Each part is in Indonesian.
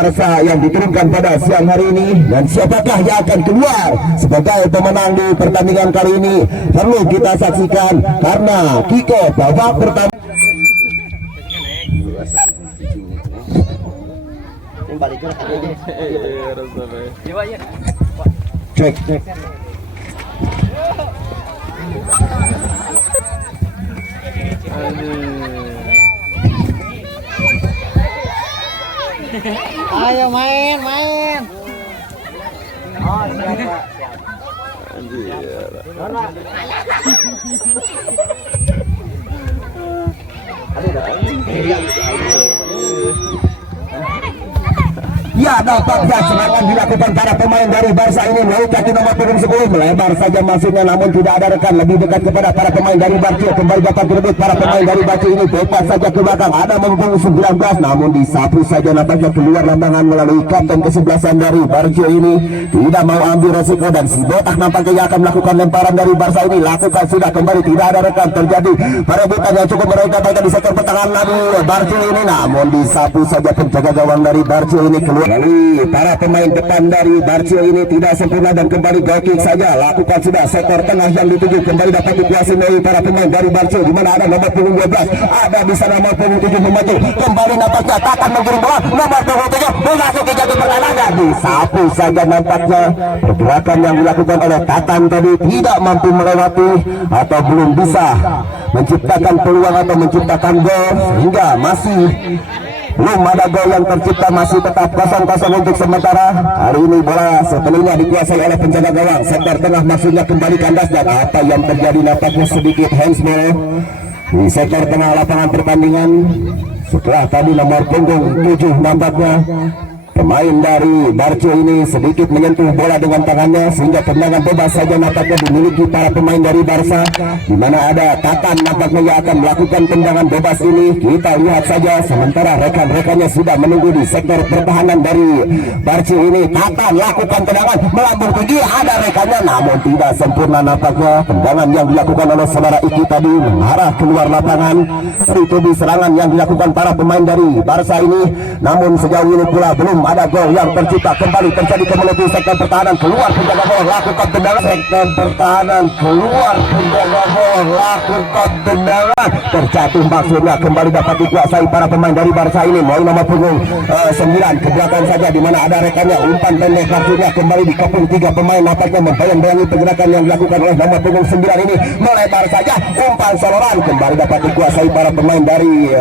Barca yang diturunkan pada siang hari ini, dan siapakah yang akan keluar sebagai pemenang di pertandingan kali ini perlu kita saksikan karena kick off babak pertama. Cek. Ayo main. Oh, siap. Ya, nampaknya serangan dilakukan para pemain dari Barca ini melalui kaki nomor punggung 10, melebar saja masuknya namun tidak ada rekan, lebih dekat kepada para pemain dari Barca. Kembali dapat direbut para pemain dari Barca ini, bebas saja ke belakang, ada punggung 19 namun disapu saja nampaknya keluar lapangan melalui kapten kesebelasan dari Barca ini, tidak mau ambil resiko dan si botak nampaknya akan melakukan lemparan dari Barca ini, lakukan sudah kembali, tidak ada rekan, terjadi perebutan yang cukup mereka di sektor pertahanan dari Barca ini, namun disapu saja penjaga gawang dari Barca ini keluar. Lalu para pemain depan dari Barca ini tidak sempurna dan kembali goal kick saja, lakukan sudah sektor tengah yang dituju, kembali dapat dikuasai oleh para pemain dari Barca, di mana ada nomor punggung 12, ada di sana nomor punggung 7 membantu, kembali nampaknya Tatan menggiring bola, nomor punggung 7 memasuki jatuh pertahanan dan disapu saja nampaknya. Pergerakan yang dilakukan oleh Tatan tadi tidak mampu melewati atau belum bisa menciptakan peluang atau menciptakan gol, sehingga masih belum ada gol yang tercipta, masih tetap 0-0 untuk sementara. Hari ini bola sepenuhnya dikuasai oleh penjaga gawang, sektor tengah maksudnya kembali kandas, dan apa yang terjadi nampaknya sedikit handsball di sektor tengah lapangan pertandingan setelah tadi nomor punggung 7 nampaknya pemain dari Barca ini sedikit menyentuh bola dengan tangannya, sehingga tendangan bebas saja nampaknya dimiliki para pemain dari Barca, di mana ada Tatan nampaknya yang akan melakukan tendangan bebas ini. Kita lihat saja sementara rekan-rekannya sudah menunggu di sektor pertahanan dari Barca ini. Tatan lakukan tendangan melambung tinggi, ada rekannya namun tidak sempurna nampaknya. Tendangan yang dilakukan oleh saudara Iki tadi mengarah keluar lapangan. Itu di serangan yang dilakukan para pemain dari Barca ini, namun sejauh ini pula belum ada gol yang tercipta. Kembali terjadi kemeluti sektor pertahanan, keluar penjaga gol, lakukan tendangan sektor pertahanan, keluar penjaga gol, lakukan tendangan, terjatuh maksudnya, kembali dapat dikuasai para pemain dari Barca ini, mau nomor punggung 9 ke belakang saja, di mana ada rekannya, umpan pendek maksudnya, kembali dikepung 3 pemain nampaknya membayang-bayangi pergerakan yang dilakukan oleh nomor punggung 9 ini, melebar saja, umpan soloran, kembali dapat dikuasai para pemain dari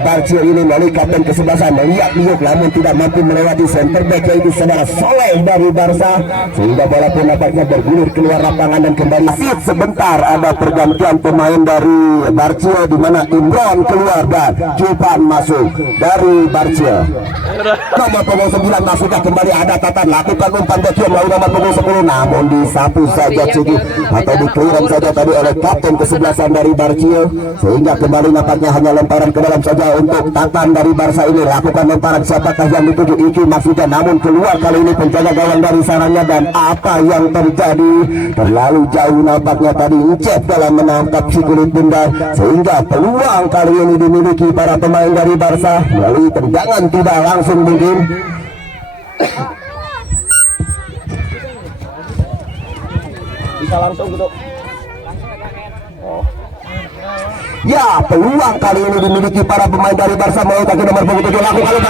Barca ini melalui kapten kesebelasan, melihat liuk namun tidak mampu melewati center back yaitu saudara Soleh dari Barca, sehingga bola pun nampaknya bergulir keluar lapangan dan kembali sebentar ada pergantian pemain dari Barca, di mana Imron keluar dan Jupan masuk dari Barca. Nomor punggung 9 masuknya, kembali ada Tatan lakukan umpan back melalui nomor punggung 10 namun disapu saja sedikit atau di-clearance saja tadi oleh kapten kesebelasan dari Barca, sehingga kembali nampaknya hanya lemparan ke dalam saja untuk Tatan dari Barca ini, lakukan lemparan, siapakah yang dituju Iki maksudnya, namun keluar kali ini penjaga gawang dari sarangnya, dan apa yang terjadi terlalu jauh nampaknya tadi Incep dalam menangkap si kulit bundar, sehingga peluang kali ini dimiliki para pemain dari Barca melalui tendangan tidak langsung mungkin. Bisa langsung gitu. Ya, peluang kali ini dimiliki para pemain dari Barca melalui kaki nomor punggung 7, lakukan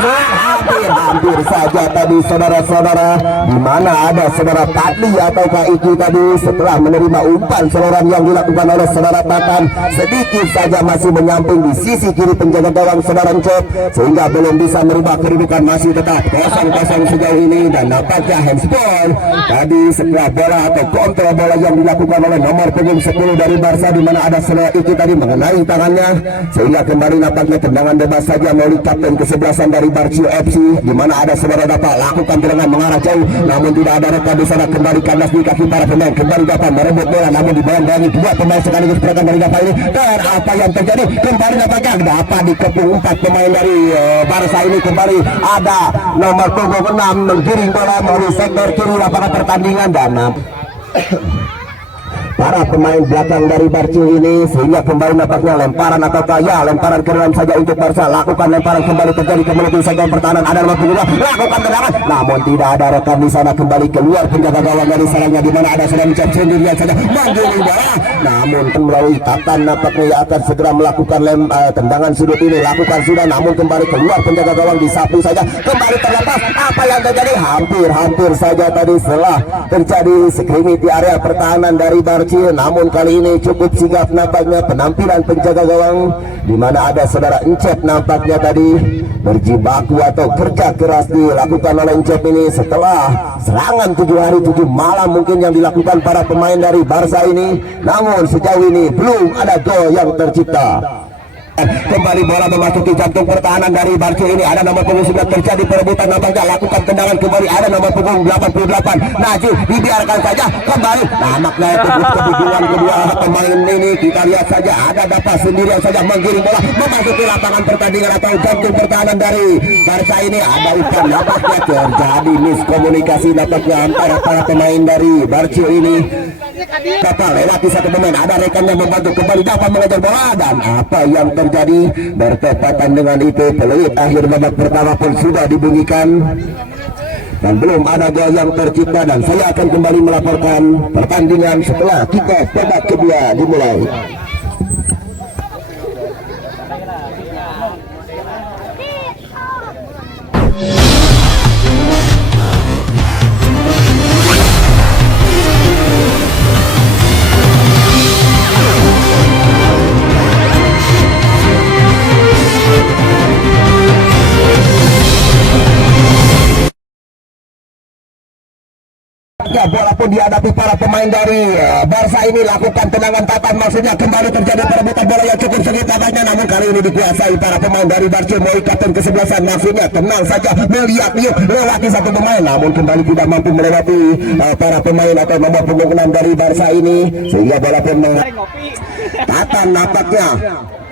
hampir saja tadi saudara-saudara, di mana ada saudara Padli atau Iki tadi setelah menerima umpan seloran yang dilakukan oleh saudara Tatan, sedikit saja masih menyamping di sisi kiri penjaga gawang saudara Encep, sehingga belum bisa merubah kedudukan, masih tetap 0-0 sejauh ini, dan nampaknya handsball tadi setelah bola atau kontrol bola yang dilakukan oleh nomor punggung 10 dari Barca, di mana ada saudara Iki tadi mengenai tangannya, sehingga kembali nampaknya tendangan bebas saja melalui kapten kesebelasan dari Barca FC, di mana ada saudara dapat lakukan tendangan mengarah jauh namun tidak ada rekan di sana, kembali kandas di kaki para pemain, kembali dapat merebut bola namun dibayang-bayangi 2 pemain sekaligus pergerakan dari dapat ini, dan apa yang terjadi kembali nampaknya dapat dikepung 4 pemain dari Barca ini, kembali ada nomor punggung 6 menggiring bola melalui sektor kiri lapangan pertandingan, dan para pemain belakang dari Barca ini, sehingga kembali nampaknya lemparan atau lemparan ke dalam saja untuk Barca. Lakukan lemparan kembali terjadi ke menuju segmen pertahanan, ada nomor 2 lakukan tendangan, namun tidak ada rekan di sana, kembali keluar penjaga gawang dari sarangnya, di mana ada sudah mencap sendirian saja menggiring bola, namun melalui Tatan nampaknya akan segera melakukan tendangan sudut ini, lakukan sudah, namun kembali keluar penjaga gawang, disapu saja, kembali terlepas. Apa yang terjadi? Hampir saja tadi setelah terjadi skrimit di area pertahanan dari Barca, namun kali ini cukup sigap nampaknya penampilan penjaga gawang, di mana ada saudara Encep nampaknya tadi berjibaku atau kerja keras dilakukan oleh Encep ini setelah serangan 7 hari 7 malam mungkin yang dilakukan para pemain dari Barca ini, namun sejauh ini belum ada gol yang tercipta. Kembali bola memasuki jantung pertahanan dari Barca ini, ada nomor punggung 9 terjadi perebutan, nampaknya lakukan tendangan kembali, ada nomor punggung 88 Najib, dibiarkan saja kembali, nampaknya itu kebingungan kedua pemain ini. Kita lihat saja, ada dapat sendirian saja menggiring bola memasuki lapangan pertandingan atau jantung pertahanan dari Barca ini, ada umpan, nampaknya terjadi miskomunikasi nampaknya antara para pemain dari Barca ini. Dapat lewati satu pemain, ada rekannya membantu kembali dapat mengejar bola, dan apa yang terjadi bertepatan dengan itu peluit akhir babak pertama pun sudah dibunyikan dan belum ada gol yang tercipta, dan saya akan kembali melaporkan pertandingan setelah kita babak kedua dimulai. Bola pun dihadapi para pemain dari Barca ini, lakukan tendangan Tatan, maksudnya kembali terjadi perebutan bola yang cukup sengit nampaknya, namun kali ini dikuasai para pemain dari Barca. Mau ikatan kesebelasan, maksudnya tenang saja melihat lewati satu pemain, namun kembali tidak mampu melewati para pemain atau nomor punggung 6 dari Barca ini, sehingga bola pun Tatan nampaknya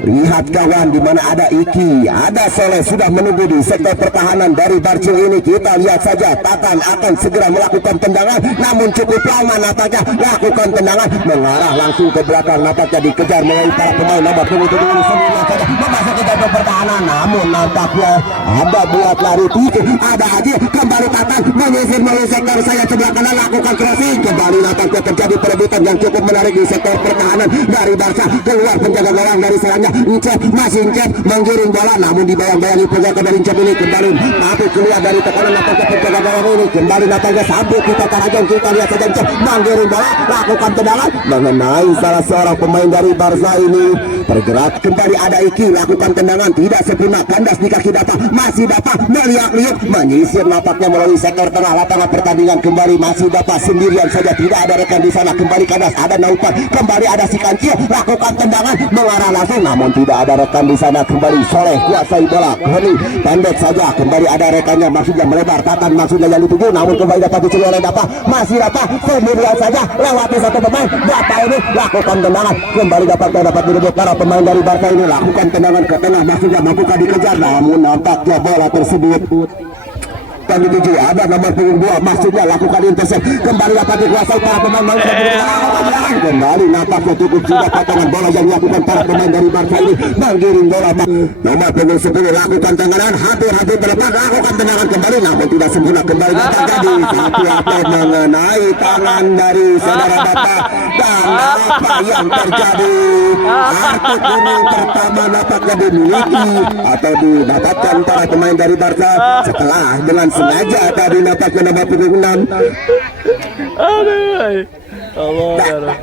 lihat kawan, di mana ada Iki, ada Soleh sudah menunggu di sektor pertahanan dari Barca ini. Kita lihat saja, Tatan akan segera melakukan tendangan, namun cukup lama nampaknya lakukan tendangan mengarah langsung ke belakang, nampaknya dikejar melalui para pemain nomor punggung 7 ini sendiri saja memasuki sektor pertahanan, namun nampaknya ada buat lari tinggi, ada Aji, kembali Tatan menyisir melalui sektor saya sebelah kanan, lakukan crossing, kembali nampaknya terjadi perebutan yang cukup menarik di sektor pertahanan dari Barca, keluar penjaga gawang dari serangnya Encep, masih Encep menggiring bola, namun dibayang-bayangi penjaga dari Encep ini, kembali mampu keluar dari tekanan nampaknya penjaga gawang ini, kembali nampaknya sampai kita tarajang. Kita lihat saja Encep menggiring bola, lakukan tendangan mengenai salah seorang pemain dari Barca ini, tergerak kembali ada Iki, lakukan tendangan tidak sempurna, kandas di kaki dapat, masih dapat melihat-lihat menyisir nampaknya melalui sektor tengah lapangan pertandingan, kembali masih dapat sendirian saja, tidak ada rekan di sana, kembali kandas, ada Naupan, kembali ada si Kancil, lakukan tendangan mengarah langsung, namun tidak ada rekan di sana, kembali Soleh kuasai bola, Honi pendek saja, kembali ada rekannya, maksudnya melebar, Tatan maksudnya yang dituju, namun kembali dapat dicuri oleh Dapa, masih dapat sendirian saja lewati satu pemain, Dapa ini lakukan tendangan, kembali dapat direbut para pemain dari Barca ini, lakukan tendangan ke tengah, maksudnya mampukah dikejar, namun nampaknya bola tersebut yang dituju ada nomor punggung 2, maksudnya lakukan intercept, kembali dapat dikuasai para pemain kembali nampaknya cukup sudah potongan bola yang dilakukan para pemain dari Barca ini, menggiring bola nomor punggung 10, lakukan tendangan hampir berlepas, lakukan tendangan kembali, namun tidak sempurna, kembali dapat jadi satu atlet mengenai tangan dari saudara Bapak, dan apa yang terjadi, kartu kuning pertama nampaknya dimiliki atau didapatkan para pemain dari Barca setelah dengan sengaja tadi nampaknya nomor punggung 6. Allah.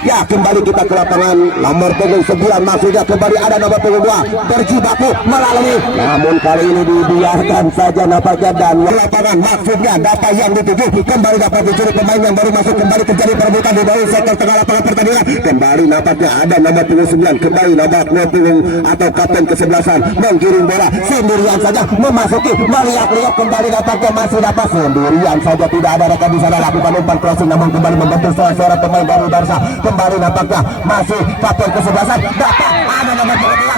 Ya, kembali kita ke lapangan nomor punggung 9, maksudnya kembali ada nomor punggung 2 berjibaku melalui, namun kali ini dibiarkan saja nampaknya, dan lapangan maksudnya data yang dituju, kembali dapat dicuri pemain yang baru masuk, kembali terjadi perebutan di bawah sektor tengah lapangan pertandingan, kembali nampaknya ada nomor punggung 9, kembali nomor punggung atau kapten kesebelasan menggiring bola sendirian saja memasuki, melihat-lihat, kembali dapatnya masih dapat sendirian saja, tidak ada rekan di sana, lakukan umpan crossing, namun kembali membentuk seorang pemain baru Barca, kembali nampaknya masih kapten kesebelasan, dapat ada nomor punggung 2.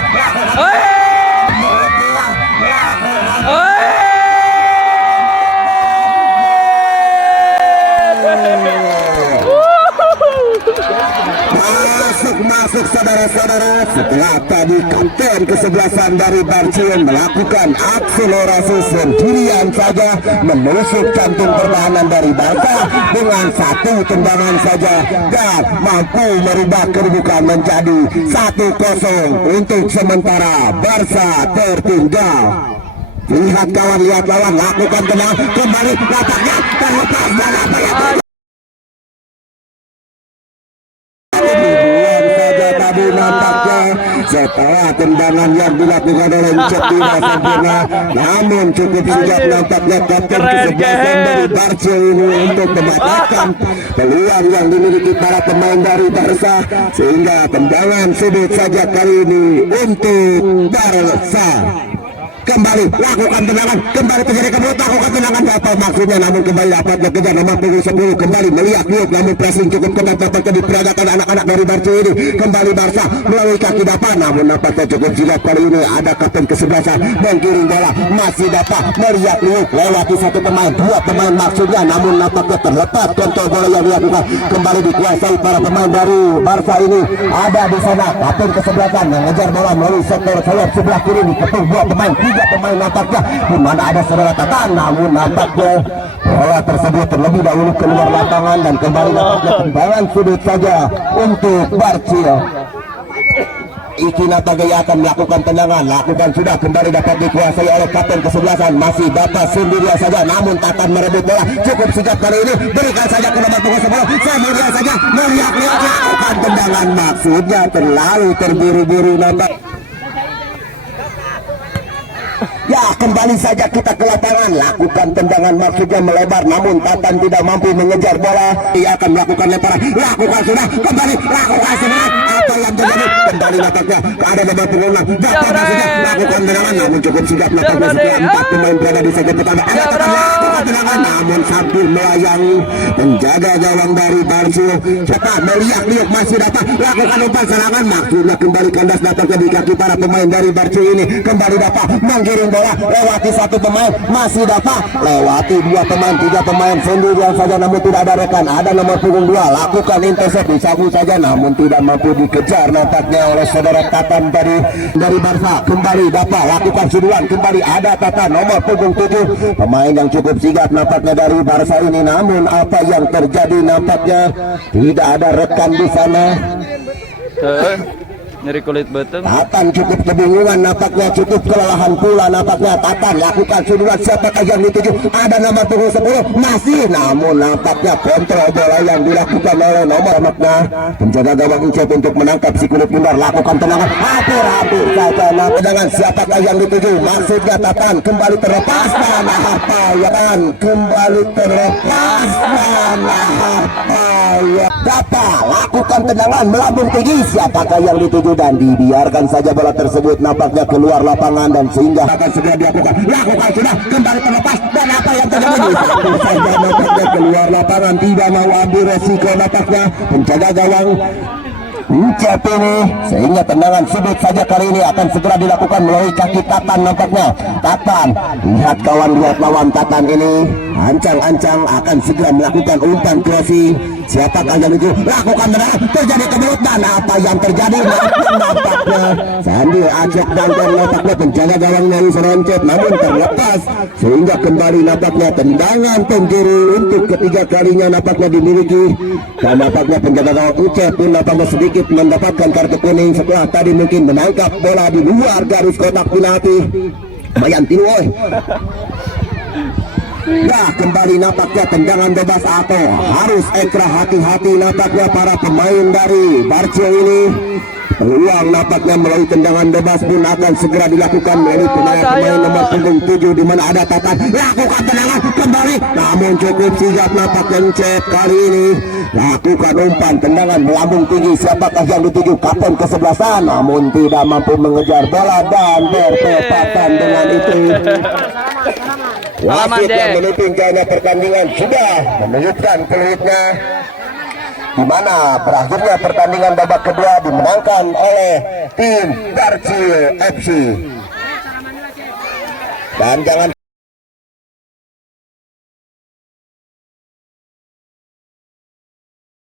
kali kapten kesebelasan dari Barcion melakukan akselerasi sendirian saja menusuk jantung pertahanan dari Barca dengan satu tendangan saja dan mampu merubah kedudukan menjadi 1-0 untuk sementara. Barca tertinggal. Lihat kawan, lihat lawan, lakukan tenang kembali, lapaknya terlepas dan apa yang tadi nampaknya setelah tendangan yang dilakukan oleh Encep tidak sempurna, namun cukup sigap nampaknya kapten kesebelasan dari Barca ini untuk memanfaatkan peluang yang dimiliki para pemain dari Barca sehingga tendangan sudut saja kali ini untuk Barca. Kembali lakukan tendangan, kembali terjadi kemudian lakukan tendangan apa maksudnya, namun kembali dapat bekerja nomor punggung 10 kembali melihat liuk, namun pressing cukup ketat dapat diperagakan anak-anak dari Barca ini. Kembali Barca melalui kaki dapat, namun nampaknya cukup sigap kali ini ada kapten kesebelasan menggiring bola, masih dapat melihat liuk lewati satu pemain, dua pemain maksudnya, namun nampaknya terlepas kontrol bola yang dilakukan, kembali dikuasai para pemain dari Barca ini. Ada di sana kapten kesebelasan mengejar bola melalui sektor sayap sebelah kiri dikepung dua pemain, tiga pemain nampaknya di mana ada saudara Tatan, namun nampaknya bola tersebut terlebih dahulu keluar lapangan dan kembali nampaknya tendangan sudut saja untuk Barcia. Iki Natagaya akan melakukan tendangan, lakukan sudah, kembali dapat dikuasai oleh kapten kesebelasan, masih dapat sendirian saja, namun Tatan merebut bola, cukup sigap kali ini, berikan saja ke nomor punggung 10, sendirian saja melihat lakukan tendangan, maksudnya terlalu terburu-buru nampak. Ya, kembali saja kita ke lapangan, lakukan tendangan maksudnya melebar, namun Tatan tidak mampu mengejar bola. Dia akan melakukan lemparan, lakukan sudah, kembali lakukan sudah, apa yang terjadi, kembali nampaknya ada nomor punggung 6, dapat maksudnya lakukan tendangan, namun cukup sigap nampaknya setelah 4 pemain berada di segmen pertama, lakukan tendangan, namun sambil melayangi penjaga gawang dari Barca, cepat melihat liuk masih dapat lakukan umpan serangan, maksudnya kembali kandas dapatnya di kaki para pemain dari Barca ini, kembali dapat menggiring bola lewati satu pemain, masih dapat lewati dua pemain, tiga pemain sendirian saja, namun tidak ada rekan, ada nomor punggung 2, lakukan intercept disapu saja, namun tidak mampu dikejar nampaknya oleh saudara Tatan dari Barca. Kembali dapat lakukan suduhan, kembali ada Tatan nomor punggung 7, pemain yang cukup sigap nampaknya dari Barca ini, namun apa yang terjadi nampaknya tidak ada rekan di sana. Nyeri kulit beteng. Tatan cukup kebingungan nampaknya, cukup kelelahan pula nampaknya. Tatan lakukan suduhan, siapakah yang dituju, ada nomor punggung 10 masih, namun nampaknya kontrol bola yang dilakukan oleh nomor makna penjaga gawang Ucap untuk menangkap si kulit bundar, lakukan tendangan hampir saja, nah tendangan siapakah yang dituju, maksudnya Tatan kembali terlepas dan apa ya, kembali terlepas dan apa ya, dapat lakukan tendangan melambung tinggi, siapakah yang dituju dan dibiarkan saja bola tersebut nampaknya keluar lapangan dan sehingga akan segera dilakukan, lakukan sudah, kembali terlepas dan apa yang terjadi, satu saja nampaknya keluar lapangan, tidak mau ambil resiko nampaknya penjaga gawang Ucap ini, sehingga tendangan sudut saja kali ini akan segera dilakukan melalui kaki Tatan nampaknya. Tatan, lihat kawan, lihat lawan Tatan ini ancang-ancang akan segera melakukan umpan krosi. Siapakah yang itu lakukan tendangan, terjadi kebelut dan apa yang terjadi nampaknya sambil acok dan nampaknya penjaga gawang dari seroncet, namun terlepas sehingga kembali nampaknya tendangan penjuru untuk ketiga kalinya nampaknya dimiliki, dan nampaknya penjaga gawang Ucap pun nampaknya sedikit mendapatkan kartu kuning setelah tadi mungkin menangkap bola di luar garis kotak penalti. Mayan Tinuoy. Ya, kembali nampaknya tendangan bebas atau harus ekstra hati-hati nampaknya para pemain dari Barca ini. Peluang nampaknya melalui tendangan bebas pun akan segera dilakukan melalui pemain nomor punggung 7 di mana ada Tatan, lakukan tendangan kembali, namun cukup sigap nampaknya cek kali ini lakukan umpan tendangan melambung tinggi, siapakah yang dituju, kapten kesebelasan, namun tidak mampu mengejar bola dan bertepatan dengan itu. Wasit yang memimpin gaya pertandingan sudah menunjukkan peluitnya, di mana berakhirnya pertandingan babak kedua dimenangkan oleh tim Barca FC. Dan jangan